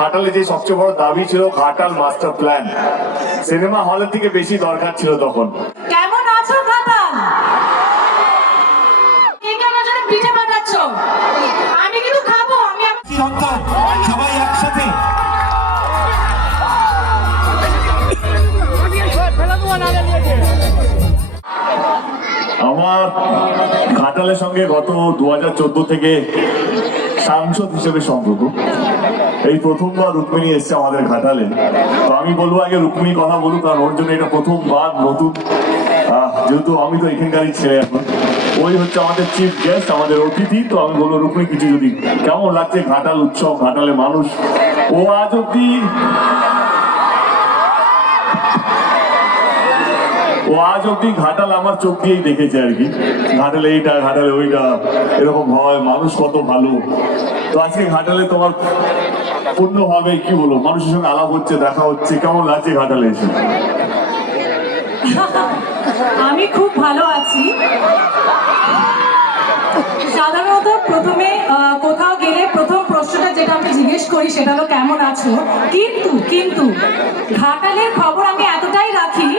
ঘাটালে যে সবচেয়ে বড় দাবি ছিল ঘাটাল মাস্টার প্ল্যান, সিনেমা হলের থেকে বেশি দরকার ছিল তখন। কেমন আছো ঘাটাল? কে কেমন যেন পিঠে বানাচ্ছ? আমি কিন্তু খাবো। আমি সবাই একসাথে আমার ঘাটালের সঙ্গে গত 2014 থেকে সাংসদ হিসেবে সম্পর্ক। এই প্রথমবার রুক্মিণী এসছে আমাদের ঘাটালে, তো আমি বলবো আগে রুক্মিণী কথা বলুক, কারণ ওর জন্য এটা প্রথমবার নতুন, যেহেতু আমি তো এখানকারই ছেলে এখন, ওই হচ্ছে আমাদের চিফ গেস্ট, আমাদের অতিথি। তো আমি বলবো রুক্মিণী কিছু যদি, কেমন লাগছে ঘাটাল উৎসব, ঘাটালে মানুষ? ও আজ অব্দি ঘাটাল আমার চোখ দিয়েই দেখেছে আর কি, ঘাটালে এইটা, ঘাটালে ওইটা, এরকম হয়, মানুষ কত ভালো। তো আজকে ঘাটালে তোমার পূর্ণভাবে কি বলবো, মানুষের সঙ্গে আলাপ হচ্ছে, দেখা হচ্ছে, কেমন লাগছে ঘাটালে এসে? আমি খুব ভালো আছি। সাধারণত প্রথমে কোথাও গেলে প্রথম প্রশ্নটা যেটা আমি জিজ্ঞেস করি সেটা হলো কেমন আছো। কিন্তু ঘাটালের খবর আমি এতটাই রাখি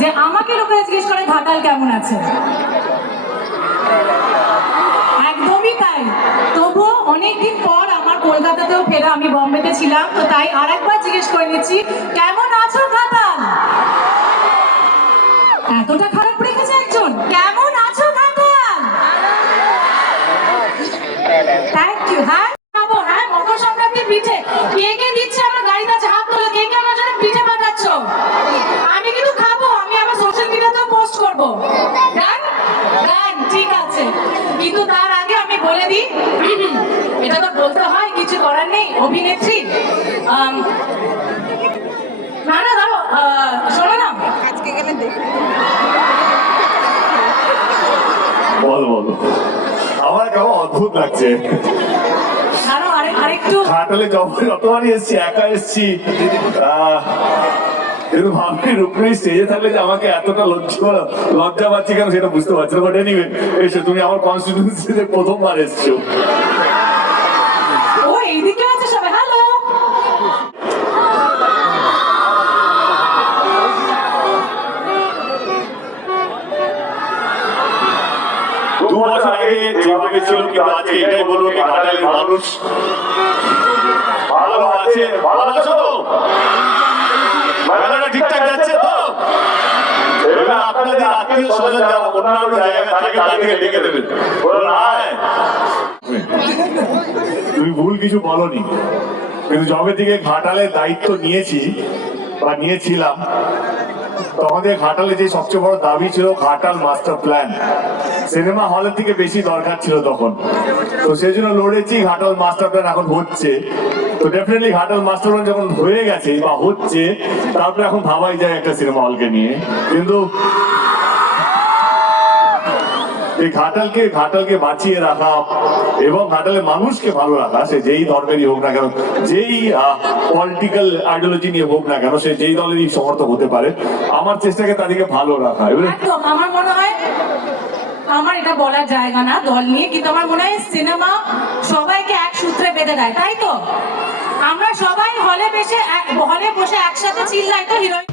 যে আমাকে লোকেরা জিজ্ঞেস করে ঘাটাল কেমন আছে। একদমই তাই। তবুও অনেকদিন পর আমার কলকাতাতেও ফেরা, আমি বম্বেতে ছিলাম, তো তাই আরেকবার জিজ্ঞেস করে নিচ্ছি কেমন আছো ঘাটাল? এতটা খারাপ রেখেছে একজন? কেমন আছো ঘাটাল? Thank you. হ্যাঁ খাবো, হ্যাঁ মকর সংক্রান্তির পিঠে কে কে দিচ্ছে? আমার গাড়িতে আছে, হাত তোলো। কে কে আমার জন্য পিঠে বানাচ্ছ? আমি কিন্তু খাবো। আমি আমার সোশ্যাল মিডিয়াতেও পোস্ট করবো। ডান ডান, ঠিক আছে। কিন্তু তার আগে আমি বলে দিই, এটা তো বলতে হয়, কিছু করার নেই, অভিনেত্রী। না না দাঁড়ো, শোনো না, আজকে গেলে দেখো বলো আমার কেমন অদ্ভুত লাগছে। আরেকটু ঘাটালে যতবারই এসছি, একা এসছি, কিন্তু ভাবছি রুক্মিণী স্টেজে থাকলে যে আমাকে এতটা লজ্জা পাচ্ছি কেন সেটা বুঝতে পারছি না। বাট এনিওয়ে, এসে তুমি আমার কনস্টিটিউয়েন্সিতে প্রথমবার এসছো। ও এইদিকে আছে সবাই। হ্যালো, দু বছর আগে যেভাবে ছিল, কিন্তু আজকে এটাই বলবো কি ঘাটালের মানুষ ভালো আছে। ভালো আছো তো? মেলাটা ঠিকঠাক যাচ্ছে তো? এবার আপনাদের আত্মীয় স্বজন যারা অন্যান্য জায়গা থাকে তাদেরকে ডেকে দেবেন। তুমি ভুল কিছু বলনি, কিন্তু যবে থেকে ঘাটালের দায়িত্ব নিয়েছি বা নিয়েছিলাম, তোমাদের ঘাটালে যে সবচেয়ে বড় দাবি ছিল ঘাটাল মাস্টার প্ল্যান, সিনেমা হলের থেকে বেশি দরকার ছিল তখন। তো সেই জন্য লড়েছি, ঘাটাল মাস্টার প্ল্যান এখন হচ্ছে। তো ডেফিনেটলি ঘাটাল মাস্টার প্ল্যান যখন হয়ে গেছে বা হচ্ছে, তারপরে এখন ভাবাই যায় একটা সিনেমা হলকে নিয়ে। কিন্তু এই ঘাটালকে বাঁচিয়ে রাখা এবং ঘাটালের মানুষকে ভালো রাখা, সে যেই ধর্মেরই হোক না কেন, যেই পলিটিক্যাল আইডিওলজি নিয়ে হোক না কেন, সে যেই দলেরই সমর্থক হতে পারে, আমার চেষ্টাকে তাদেরকে ভালো রাখা। একদম। আমার মনে হয়, আমার এটা বলার জায়গা না দল নিয়ে, কিন্তু আমার মনে হয় সিনেমা সবাইকে এক সূত্রে বেঁধে দেয়, তাই তো? আমরা সবাই হলে বসে একসাথে চিল্লাই তো হিরোইন